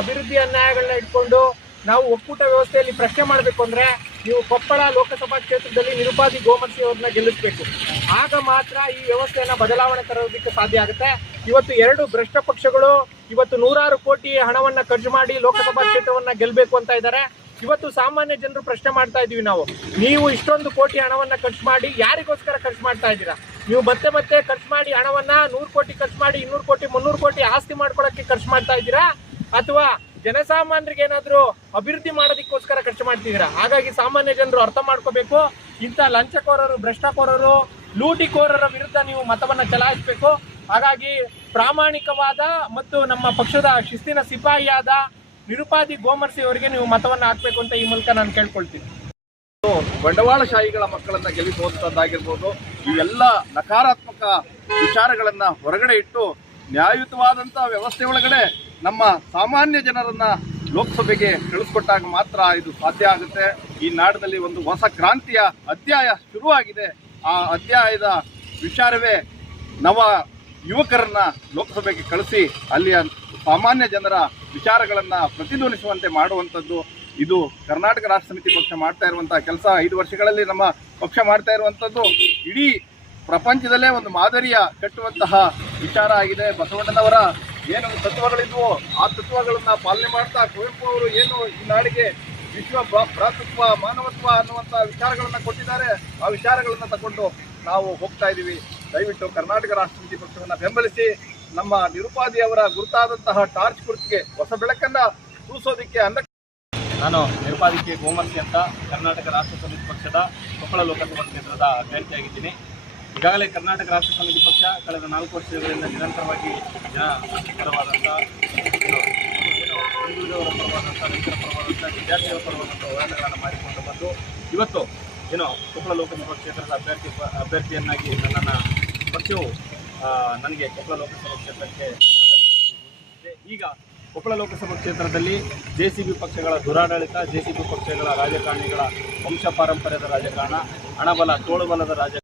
ಅಭಿವೃದ್ಧಿ ಅನ್ಯಾಯಗಳನ್ನ ಇಟ್ಕೊಂಡು ನಾವು ಒಕ್ಕೂಟ ವ್ಯವಸ್ಥೆಯಲ್ಲಿ ಪ್ರಶ್ನೆ ಮಾಡಬೇಕು ಅಂದ್ರೆ ನೀವು ಕೊಪ್ಪಳ ಲೋಕಸಭಾ ಕ್ಷೇತ್ರದಲ್ಲಿ ನಿರುಪಾದಿ ಗೋಮತಿ ಅವ್ರನ್ನ ಗೆಲ್ಲಿಸಬೇಕು. ಆಗ ಮಾತ್ರ ಈ ವ್ಯವಸ್ಥೆಯನ್ನ ಬದಲಾವಣೆ ತರೋದಕ್ಕೆ ಸಾಧ್ಯ ಆಗುತ್ತೆ. ಇವತ್ತು ಎರಡು ಭ್ರಷ್ಟ ಪಕ್ಷಗಳು ಇವತ್ತು ನೂರಾರು ಕೋಟಿ ಹಣವನ್ನ ಖರ್ಚು ಮಾಡಿ ಲೋಕಸಭಾ ಕ್ಷೇತ್ರವನ್ನ ಗೆಲ್ಲಬೇಕು ಅಂತ ಇದ್ದಾರೆ. ಇವತ್ತು ಸಾಮಾನ್ಯ ಜನರು ಪ್ರಶ್ನೆ ಮಾಡ್ತಾ ಇದೀವಿ ನಾವು, ನೀವು ಇಷ್ಟೊಂದು ಕೋಟಿ ಹಣವನ್ನ ಖರ್ಚು ಮಾಡಿ ಯಾರಿಗೋಸ್ಕರ ಖರ್ಚು ಮಾಡ್ತಾ ಇದ್ದೀರಾ? ನೀವು ಮತ್ತೆ ಮತ್ತೆ ಖರ್ಚು ಮಾಡಿ ಹಣವನ್ನ 100 ಕೋಟಿ ಖರ್ಚು ಮಾಡಿ 200 ಕೋಟಿ 300 ಕೋಟಿ ಆಸ್ತಿ ಮಾಡ್ಕೊಳಕ್ಕೆ ಖರ್ಚು ಮಾಡ್ತಾ ಇದ್ದೀರಾ, ಅಥವಾ ಜನಸಾಮಾನ್ಯರಿಗೆ ಏನಾದ್ರು ಅಭಿವೃದ್ಧಿ ಮಾಡೋದಕ್ಕೋಸ್ಕರ ಖರ್ಚು ಮಾಡ್ತಿದ್ದೀರಾ? ಹಾಗಾಗಿ ಸಾಮಾನ್ಯ ಜನರು ಅರ್ಥ ಮಾಡ್ಕೋಬೇಕು. ಇಂಥ ಲಂಚಕೋರರು, ಭ್ರಷ್ಟಕೋರರು, ಲೂಟಿಕೋರರ ವಿರುದ್ಧ ನೀವು ಮತವನ್ನ ಚಲಾಯಿಸಬೇಕು. ಹಾಗಾಗಿ ಪ್ರಾಮಾಣಿಕವಾದ ಮತ್ತು ನಮ್ಮ ಪಕ್ಷದ ಶಿಸ್ತಿನ ಸಿಪಾಯಿಯಾದ ನಿರುಪಾದಿ ಗೋಮರ್ಸಿ ಅವರಿಗೆ ನೀವು ಮತವನ್ನ ಹಾಕ್ಬೇಕು ಅಂತ ಈ ಮೂಲಕ ನಾನು ಕೇಳ್ಕೊಳ್ತೀನಿ. ಬಂಡವಾಳಶಾಹಿಗಳ ಮಕ್ಕಳನ್ನ ಗೆಲ್ಲಿಸುವಂತದ್ದಾಗಿರ್ಬೋದು, ಇವೆಲ್ಲ ನಕಾರಾತ್ಮಕ ವಿಚಾರಗಳನ್ನ ಹೊರಗಡೆ ಇಟ್ಟು ನ್ಯಾಯಯುತವಾದಂತಹ ವ್ಯವಸ್ಥೆ ಒಳಗಡೆ ನಮ್ಮ ಸಾಮಾನ್ಯ ಜನರನ್ನ ಲೋಕಸಭೆಗೆ ಕಳಿಸ್ಕೊಟ್ಟಾಗ ಮಾತ್ರ ಇದು ಸಾಧ್ಯ ಆಗುತ್ತೆ. ಈ ನಾಡಿನಲ್ಲಿ ಒಂದು ಹೊಸ ಕ್ರಾಂತಿಯ ಅಧ್ಯಾಯ ಶುರುವಾಗಿದೆ. ಆ ಅಧ್ಯಾಯದ ವಿಚಾರವೇ ನವ ಯುವಕರನ್ನ ಲೋಕಸಭೆಗೆ ಕಳಿಸಿ ಅಲ್ಲಿಯ ಸಾಮಾನ್ಯ ಜನರ ವಿಚಾರಗಳನ್ನ ಪ್ರತಿಧ್ವನಿಸುವಂತೆ ಮಾಡುವಂಥದ್ದು. ಇದು ಕರ್ನಾಟಕ ರಾಷ್ಟ್ರ ಸಮಿತಿ ಪಕ್ಷ ಮಾಡ್ತಾ ಇರುವಂತಹ ಕೆಲಸ. 5 ವರ್ಷಗಳಲ್ಲಿ ನಮ್ಮ ಪಕ್ಷ ಮಾಡ್ತಾ ಇರುವಂಥದ್ದು ಇಡೀ ಪ್ರಪಂಚದಲ್ಲೇ ಒಂದು ಮಾದರಿಯ ಕಟ್ಟುವಂತಹ ವಿಚಾರ ಆಗಿದೆ. ಬಸವಣ್ಣನವರ ಏನು ತತ್ವಗಳಿದ್ವೋ ಆ ತತ್ವಗಳನ್ನ ಪಾಲನೆ ಮಾಡ್ತಾ ಕುವೆಂಪು ಅವರು ಏನು ಈ ನಾಡಿಗೆ ವಿಶ್ವ ಭ್ರಾತೃತ್ವ, ಮಾನವತ್ವ ಅನ್ನುವಂಥ ವಿಚಾರಗಳನ್ನ ಕೊಟ್ಟಿದ್ದಾರೆ. ಆ ವಿಚಾರಗಳನ್ನ ತಗೊಂಡು ನಾವು ಹೋಗ್ತಾ ಇದ್ದೀವಿ. ದಯವಿಟ್ಟು ಕರ್ನಾಟಕ ರಾಷ್ಟ್ರ ಸಮಿತಿ ಪಕ್ಷವನ್ನು ಬೆಂಬಲಿಸಿ ನಮ್ಮ ನಿರುಪಾದಿ ಅವರ ಗುರುತಾದಂತಹ ಟಾರ್ಚ್ ಗುರುತಿಗೆ ಹೊಸ ಬೆಳಕನ್ನ ಸೂಸೋದಿಕ್ಕೆ ನಾನು ನಿರುಪಾದಿ ಕೆ ಗೋಮರ್ಸಿ ಅಂತ ಕರ್ನಾಟಕ ರಾಷ್ಟ್ರ ಸಮಿತಿ ಪಕ್ಷದ ಕೊಪ್ಪಳ ಲೋಕಸಭಾ ಕ್ಷೇತ್ರದ ಅಭ್ಯರ್ಥಿಯಾಗಿದ್ದೀನಿ. ಈಗಾಗಲೇ ಕರ್ನಾಟಕ ರಾಷ್ಟ್ರ ಸಮಿತಿ ಪಕ್ಷ ಕಳೆದ 4 ವರ್ಷಗಳಿಂದ ನಿರಂತರವಾಗಿ ಜನಪರವಾದಂಥ, ಹಿಂದುಳಿದವರ ಪರವಾದಂಥ, ರೈತರ ಪರವಾದಂಥ, ವಿದ್ಯಾರ್ಥಿಗಳ ಪರವಾದಂಥ ಹೋರಾಟಗಳನ್ನು ಮಾಡಿಕೊಂಡು ಬಂದು ಇವತ್ತು ಕೊಪ್ಪಳ ಲೋಕಸಭಾ ಕ್ಷೇತ್ರದ ಅಭ್ಯರ್ಥಿಯನ್ನಾಗಿ ನನ್ನನ್ನು ಪಕ್ಷವು ನನಗೆ ಕೊಪ್ಪಳ ಲೋಕಸಭಾ ಕ್ಷೇತ್ರಕ್ಕೆ ಅಭ್ಯರ್ಥಿಯಾಗಿ. ಈಗ ಕೊಪ್ಪಳ ಲೋಕಸಭಾ ಕ್ಷೇತ್ರದಲ್ಲಿ JCB ಪಕ್ಷಗಳ ದುರಾಡಳಿತ, JCB ಪಕ್ಷಗಳ ರಾಜಕಾರಣಿಗಳ ವಂಶ ಪಾರಂಪರ್ಯದ ರಾಜಕಾರಣ, ಹಣಬಲ, ತೋಳುಬಲದ